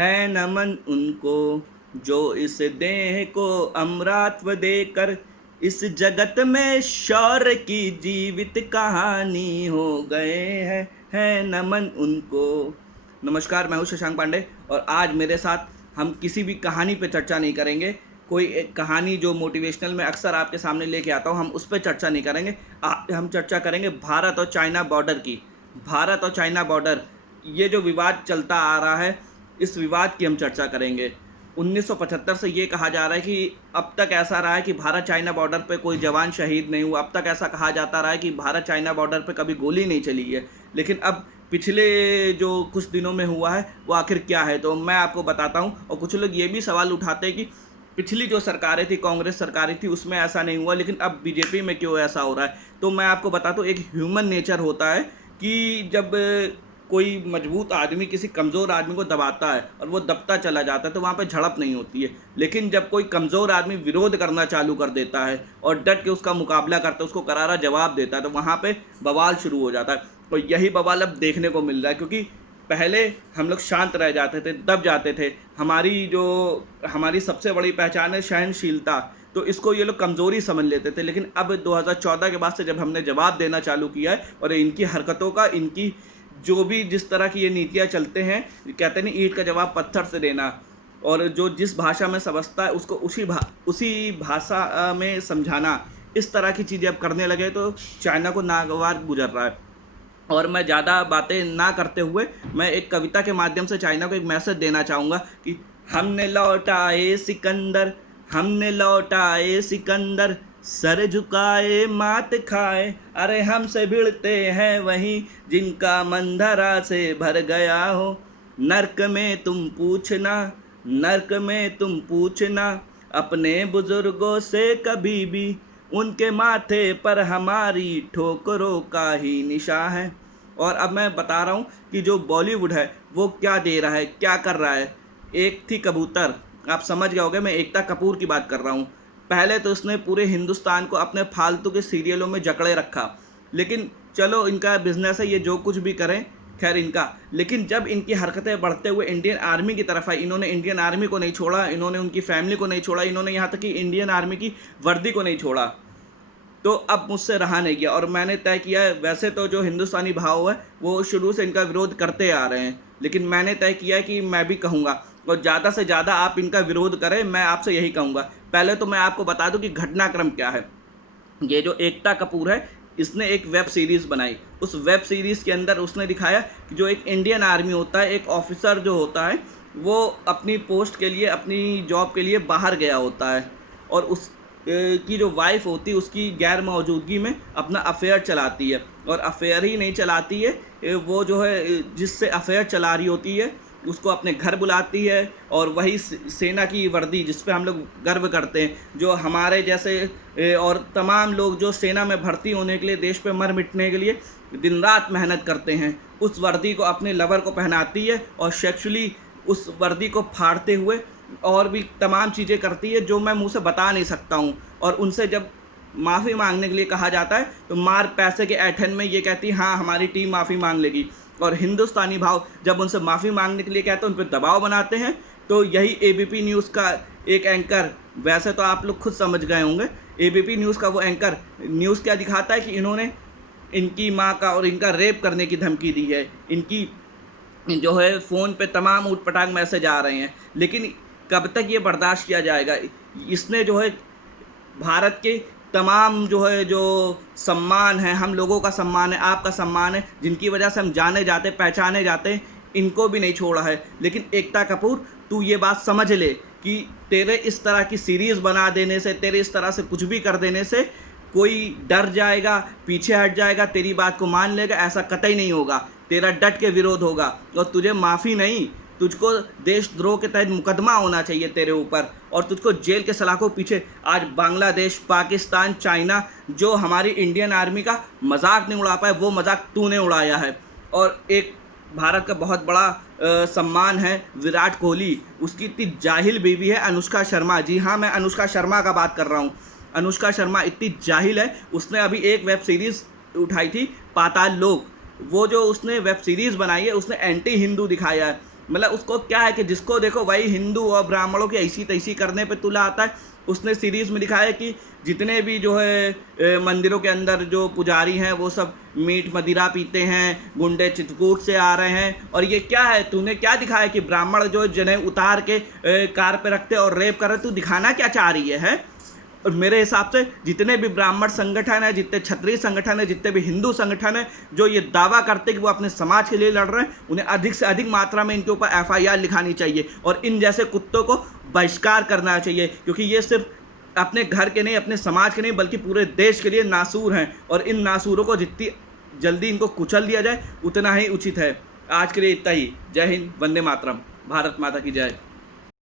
है नमन उनको जो इस देह को अमृतत्व देकर इस जगत में शौर्य की जीवित कहानी हो गए हैं। है नमन उनको। नमस्कार, मैं हूँ शशांक पांडे और आज मेरे साथ हम किसी भी कहानी पे चर्चा नहीं करेंगे। कोई एक कहानी जो मोटिवेशनल में अक्सर आपके सामने लेके आता हूँ, हम उस पर चर्चा नहीं करेंगे। हम चर्चा करेंगे भारत और चाइना बॉर्डर की। भारत और चाइना बॉर्डर, ये जो विवाद चलता आ रहा है, इस विवाद की हम चर्चा करेंगे। 1975 से ये कहा जा रहा है कि अब तक ऐसा रहा है कि भारत चाइना बॉर्डर पे कोई जवान शहीद नहीं हुआ। अब तक ऐसा कहा जाता रहा है कि भारत चाइना बॉर्डर पे कभी गोली नहीं चली है। लेकिन अब पिछले जो कुछ दिनों में हुआ है वो आखिर क्या है, तो मैं आपको बताता हूँ। और कुछ लोग ये भी सवाल उठाते हैं कि पिछली जो सरकारें थी, कांग्रेस सरकारें थी, उसमें ऐसा नहीं हुआ, लेकिन अब बीजेपी में क्यों ऐसा हो रहा है। तो मैं आपको बताता हूँ, एक ह्यूमन नेचर होता है कि जब कोई मजबूत आदमी किसी कमज़ोर आदमी को दबाता है और वो दबता चला जाता है तो वहाँ पे झड़प नहीं होती है। लेकिन जब कोई कमज़ोर आदमी विरोध करना चालू कर देता है और डट के उसका मुकाबला करता है, उसको करारा जवाब देता है, तो वहाँ पे बवाल शुरू हो जाता है। और यही बवाल अब देखने को मिल रहा है, क्योंकि पहले हम लोग शांत रह जाते थे, दब जाते थे। हमारी सबसे बड़ी पहचान है सहनशीलता, तो इसको ये लोग कमज़ोरी समझ लेते थे। लेकिन अब 2014 के बाद से जब हमने जवाब देना चालू किया है और इनकी हरकतों का, इनकी जो भी जिस तरह की ये नीतियाँ चलते हैं, कहते नहीं ईंट का जवाब पत्थर से देना, और जो जिस भाषा में समझता है उसको उसी भाषा में समझाना, इस तरह की चीज़ें अब करने लगे तो चाइना को नागवार गुजर रहा है। और मैं ज़्यादा बातें ना करते हुए मैं एक कविता के माध्यम से चाइना को एक मैसेज देना चाहूँगा कि हमने लौटाए सिकंदर, हमने लौटाए सिकंदर, सर झुकाए मात खाए, अरे हमसे भिड़ते हैं वहीं जिनका मन धरा से भर गया हो। नर्क में तुम पूछना, नर्क में तुम पूछना अपने बुजुर्गों से कभी भी, उनके माथे पर हमारी ठोकरों का ही निशान है। और अब मैं बता रहा हूँ कि जो बॉलीवुड है वो क्या दे रहा है, क्या कर रहा है। एक थी कबूतर, आप समझ गए होंगे मैं एकता कपूर की बात कर रहा हूँ। पहले तो उसने पूरे हिंदुस्तान को अपने फालतू के सीरियलों में जकड़े रखा, लेकिन चलो इनका बिजनेस है, ये जो कुछ भी करें खैर इनका। लेकिन जब इनकी हरकतें बढ़ते हुए इंडियन आर्मी की तरफ आई, इन्होंने इंडियन आर्मी को नहीं छोड़ा, इन्होंने उनकी फैमिली को नहीं छोड़ा, इन्होंने यहाँ तक कि इंडियन आर्मी की वर्दी को नहीं छोड़ा, तो अब मुझसे रहा नहीं गया। और मैंने तय किया है, वैसे तो जो हिंदुस्तानी भाव है वो शुरू से इनका विरोध करते आ रहे हैं, लेकिन मैंने तय किया है कि मैं भी कहूँगा और ज़्यादा से ज़्यादा आप इनका विरोध करें, मैं आपसे यही कहूँगा। पहले तो मैं आपको बता दूं कि घटनाक्रम क्या है। ये जो एकता कपूर है, इसने एक वेब सीरीज़ बनाई। उस वेब सीरीज़ के अंदर उसने दिखाया कि जो एक इंडियन आर्मी होता है, एक ऑफिसर जो होता है, वो अपनी पोस्ट के लिए, अपनी जॉब के लिए बाहर गया होता है और उस की जो वाइफ होती है उसकी गैर मौजूदगी में अपना अफेयर चलाती है। और अफेयर ही नहीं चलाती है, वो जो है जिससे अफेयर चला रही होती है उसको अपने घर बुलाती है, और वही सेना की वर्दी जिस पे हम लोग गर्व करते हैं, जो हमारे जैसे और तमाम लोग जो सेना में भर्ती होने के लिए, देश पे मर मिटने के लिए दिन रात मेहनत करते हैं, उस वर्दी को अपने लवर को पहनाती है और सेक्सुअली उस वर्दी को फाड़ते हुए और भी तमाम चीज़ें करती है जो मैं मुँह से बता नहीं सकता हूँ। और उनसे जब माफ़ी मांगने के लिए कहा जाता है तो मार पैसे के ऐंठन में ये कहती है हाँ हमारी टीम माफ़ी मांग लेगी। और हिंदुस्तानी भाव जब उनसे माफ़ी मांगने के लिए कहते हैं, उन पर दबाव बनाते हैं। तो यही एबीपी न्यूज़ का एक एंकर, वैसे तो आप लोग खुद समझ गए होंगे, एबीपी न्यूज़ का वो एंकर न्यूज़ क्या दिखाता है कि इन्होंने इनकी माँ का और इनका रेप करने की धमकी दी है, इनकी जो है फ़ोन पे तमाम ऊटपटांग मैसेज आ रहे हैं। लेकिन कब तक ये बर्दाश्त किया जाएगा। इसने जो है भारत के तमाम जो है, जो सम्मान है, हम लोगों का सम्मान है, आपका सम्मान है, जिनकी वजह से हम जाने जाते, पहचाने जाते हैं, इनको भी नहीं छोड़ा है। लेकिन एकता कपूर, तू ये बात समझ ले कि तेरे इस तरह की सीरीज़ बना देने से, तेरे इस तरह से कुछ भी कर देने से कोई डर जाएगा, पीछे हट जाएगा, तेरी बात को मान लेगा, ऐसा कतई नहीं होगा। तेरा डट के विरोध होगा और तुझे माफ़ी नहीं, तुझको देशद्रोह के तहत मुकदमा होना चाहिए तेरे ऊपर, और तुझको जेल के सलाखों पीछे। आज बांग्लादेश, पाकिस्तान, चाइना जो हमारी इंडियन आर्मी का मजाक नहीं उड़ा पाए, वो मजाक तूने उड़ाया है। और एक भारत का बहुत बड़ा सम्मान है विराट कोहली, उसकी इतनी जाहिल बीवी है अनुष्का शर्मा। जी हाँ, मैं अनुष्का शर्मा का बात कर रहा हूँ। अनुष्का शर्मा इतनी जाहिल है, उसने अभी एक वेब सीरीज़ उठाई थी पाताल लोक, वो जो उसने वेब सीरीज़ बनाई है उसने एंटी हिंदू दिखाया है। मतलब उसको क्या है कि जिसको देखो वही हिंदू और ब्राह्मणों की ऐसी तैसी करने पे तुला आता है। उसने सीरीज़ में दिखाया है कि जितने भी जो है मंदिरों के अंदर जो पुजारी हैं वो सब मीट मदिरा पीते हैं, गुंडे चित्रकूट से आ रहे हैं। और ये क्या है, तूने क्या दिखाया कि ब्राह्मण जो जनेऊ उतार के कार पे रखते और रेप कर रहे, तू दिखाना क्या चाह रही है? और मेरे हिसाब से जितने भी ब्राह्मण संगठन है, जितने क्षत्रिय संगठन है, जितने भी हिंदू संगठन है जो ये दावा करते हैं कि वो अपने समाज के लिए लड़ रहे हैं, उन्हें अधिक से अधिक मात्रा में इनके ऊपर FIR लिखानी चाहिए और इन जैसे कुत्तों को बहिष्कार करना चाहिए, क्योंकि ये सिर्फ अपने घर के नहीं, अपने समाज के नहीं, बल्कि पूरे देश के लिए नासूर हैं। और इन नासूरों को जितनी जल्दी इनको कुचल दिया जाए उतना ही उचित है। आज के लिए इतना ही। जय हिंद, वंदे मातरम, भारत माता की जय।